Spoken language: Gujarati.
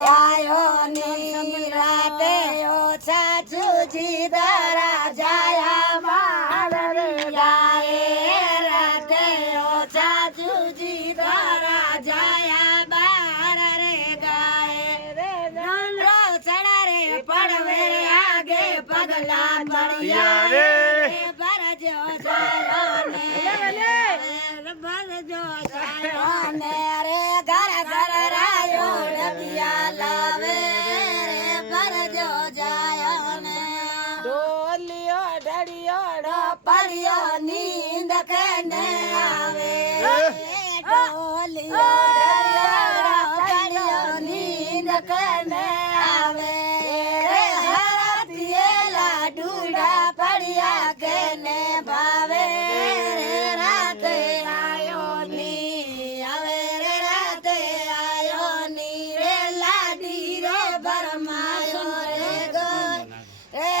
આયો ની રાતે ઓ સાચુજી દરા જાયા માર રે ગાય રાતે ઓ સાચુજી દરા જાયા બાર રે ગાય રે નંદરો ચડા રે પડવે આગે પગલા મળ્યા રે ભરજો જાયો ને ભરજો જાયો ને રે ઘર ઘર રાયો ડબિયા લાવે રે ભરજો જાયો ને ઢોલિયો ઢળિયો પડ્યો નીંદ કેને આવે ઢોલિયો ઢળિયો પડ્યો નીંદ કેને